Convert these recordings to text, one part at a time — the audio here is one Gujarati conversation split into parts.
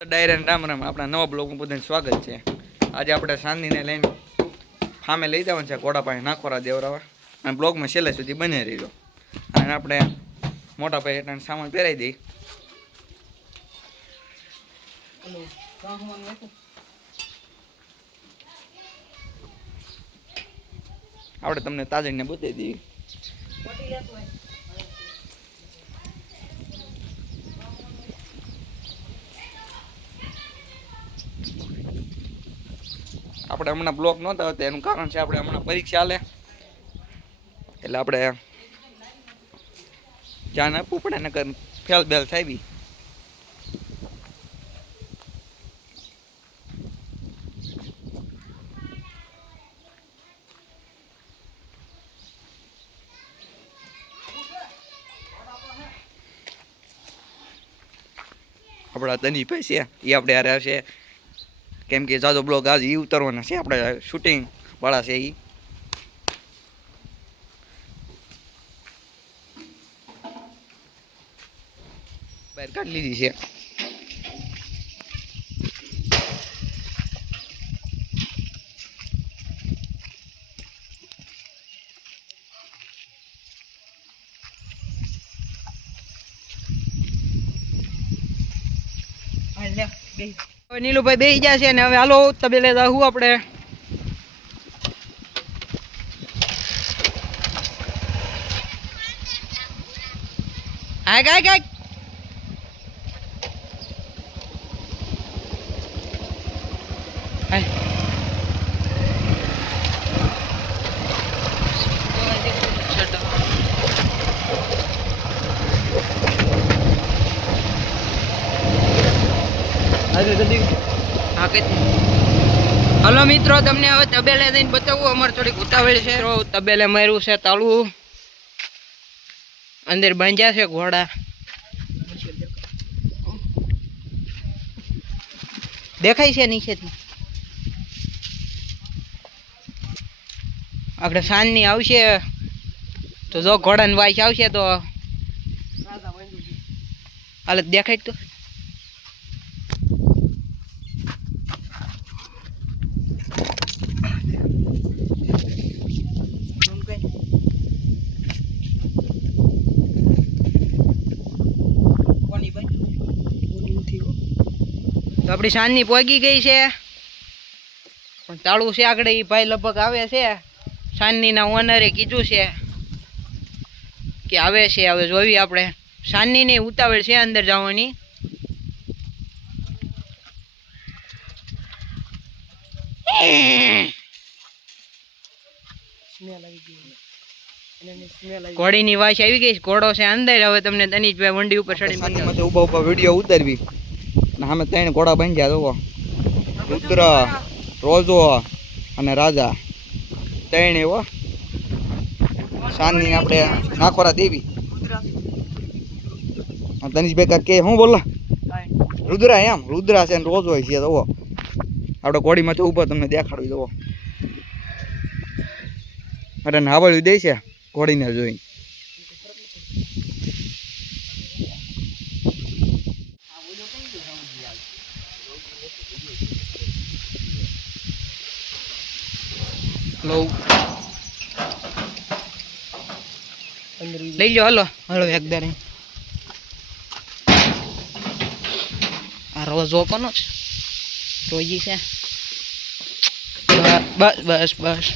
ડાયરા રામ રામ, આપણા નવા બ્લોગમાં બધાને સ્વાગત છે. આજે આપણે સાંદીને લઈને ફામે લઈ જવાનું છે ઘોડા પાસે નાખોરા દેવરાવા. અને બ્લોગમાં છેલ્લે સુધી બને રહીજો. અને આપણે મોટા ભાઈ એટલે સામાન પહેરાવી દઈ. આપણે તમને તાજડીને બતાવી દઈએ. આપણે હમણાં બ્લોક નહોતા હોતા, એનું કારણ છે આપણે હમણાં પરીક્ષા લે એટલે આપણે ધ્યાન આપવું પડે, નકર ફેલ બેલ થાય આપણા તનીભાઈ છે એ આપણે હારે આવશે. કેમ કે જાજો બ્લોગ આજ એ ઉતારવાના છે, આપણે શૂટિંગ વાળા છે એ બહાર કાઢી લીધી છે. હવે નીલુભાઈ બેસી ગયા છે ને હવે હાલો તબે લેતા હું આપણે. આગ કાય કાય હાય હલો મિત્રો, તમને હવે તબેલે જઈને બતાવું, અમારે થોડીક ઉતાવળ છે. તબેલે માર્યું છે તાળું. અંદર બાંધ્યા છે ઘોડા. દેખાય છે નીચેથી? આપણે સાંજની આવશે. તો જો ઘોડાની વાઈસ આવશે તો હાલત દેખાય તો. આપણી સાંજની પોગી ગઈ છે. પણ તાળું છે આગળ એ ભાઈ લગભગ આવે છે. સાંજનીના ઓનરે કીધું છે કે આવે છે હવે જોવી આપણે. સાંજની ઉતાવળ છે અંદર જવાની. ઘોડીની વાસ આવી ગઈ ઘોડો છે અંદર. હવે તમને તનીજભાઈ વંડી ઉપર ચડી ઊભા ઊભા વીડિયો ઉતારવી. અને સામે ત્રણ ઘોડા બાંધ્યા જુઓ. રુદ્ર રોજો અને રાજા. ત્રણ એવો સાંજની આપણે નાખોરા દેવી. તનીશભાઈ કાંઈક કે, હું બોલા? રુદ્રા એમ, રુદ્રા છે રોજો છે, જુઓ. આપણે ઘોડીમાંથી ઊભો તમને દેખાડવી જુઓ. અરે નાવળ્યું દે છે, ઘોડીને જોઈ લઈ લો હલો. હલો એકદર આ રોજો કોનો છે. રોજી છે. બસ બસ બસ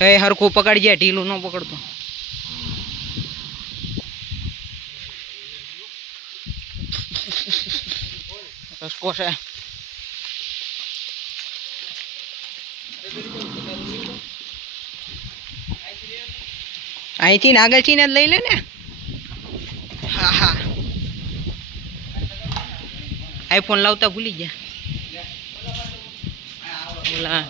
એ હરખું પકડજે ઢીલું ન પકડતો. રસકો છે અહીંથી ને આગળથી ને જ લઈ લે ને? હા હા. આઈફોન લાવતા ભૂલી ગયા. ઓલા.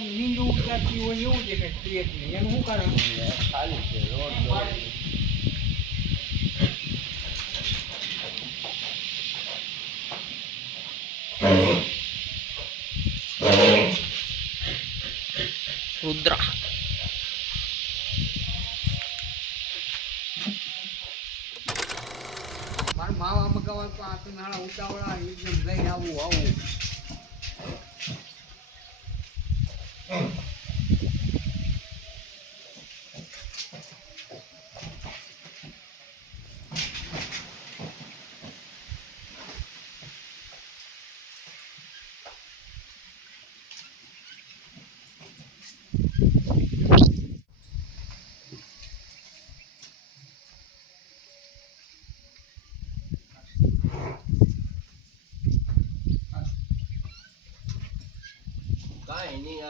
નીંદું ઉતરતી હોય એવું શું કારણ ખાલી છે રોડ રુદ્રા. મારા માવા મગાવા તો આ નાણા ઉતાવળા એકદમ લઈને આવું આવું.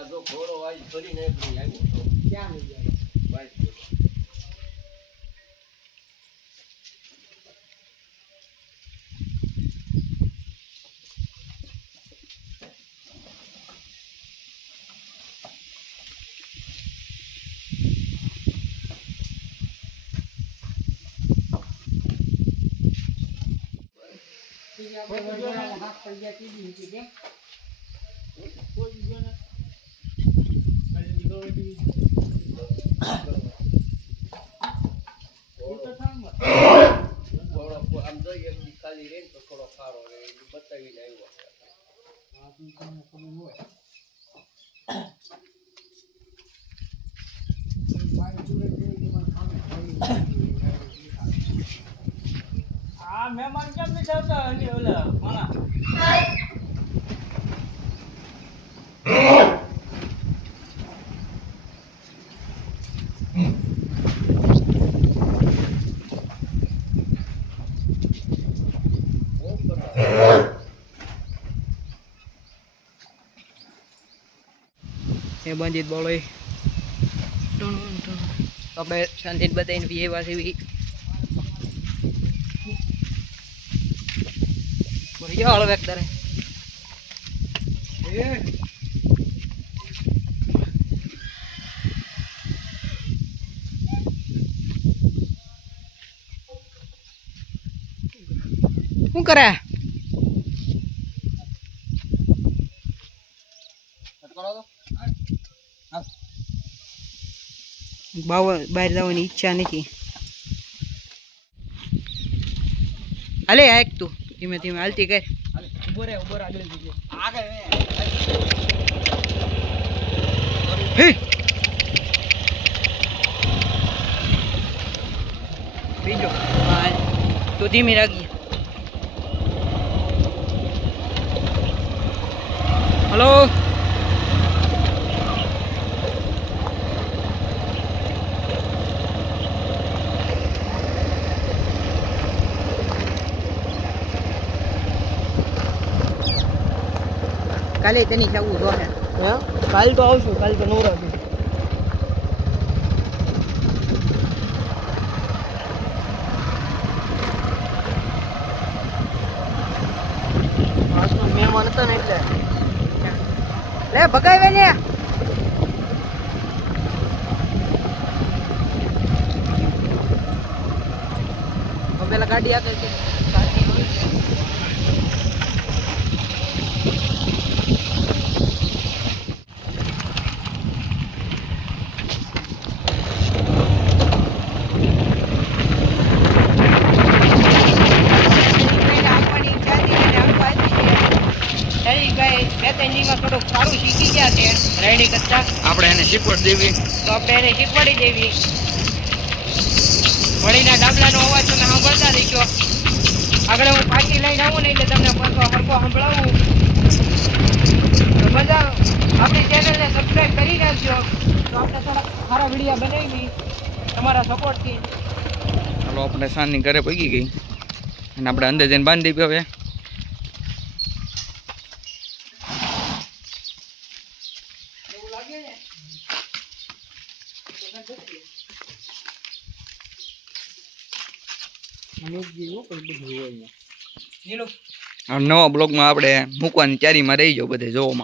જો ઘોડો આજ ફરીને એકલી આવ્યો તો. ક્યાં લઈ ગયા કીધી હતી કેમ ઘોડો આમ જોઈએ એમ ખાલી રહે ને તો થોડો ખારો રહે એ બતાવીને આવ્યો આ મહેમાન કેમ નથી આવતા? ઓલા માણા એ બંધિત બોલો આપણે શાંતિ બતાવીને બી એવા એવી બોલી જાઓ હળવે તારે. શું કરે? બહાર જવાની ઈચ્છા નથી. હાલે, આ એક તું. ધીમે ધીમે હાલતી કર. ઊભો રે ઊભો રે આગળ જઈએ આગળ હે. બીજો. હા તું ધીમી રાખી હલો. કાલે તેની જવું જોશે કાલ તો આવશું કાલ તો નવરા છું મહેમાન હતા ને એટલે. લે ભગાવે ને પેલા ગાડી આગળ છે ગાડી હોય છે. રેડી કરતા આપણે એને શીખવડ દેવી. તો આપણે એને શીખવાડી દેવી. વળીના ડાબલાનો અવાજ તમે સાંભળતા રહીશો આગળ હું પાછી લઈને આવું ને એટલે તમને પાછો હરકો સંભળાવું. તો બધા આપણી ચેનલને સબસ્ક્રાઈબ કરી નાખજો. તો આપણે થોડા સારા વિડીયા બનાવી. તમારા સપોર્ટથી ચાલો આપણે સાંજની ઘરે પગી ગઈ. અને આપણે અંદર જઈને બાંધી ગયો હવે એવું લાગે ને તો કાંઈ નવા બ્લોગમાં આપણે મૂકવાની તૈયારીમાં રહી જાઓ બધે જોવામાં.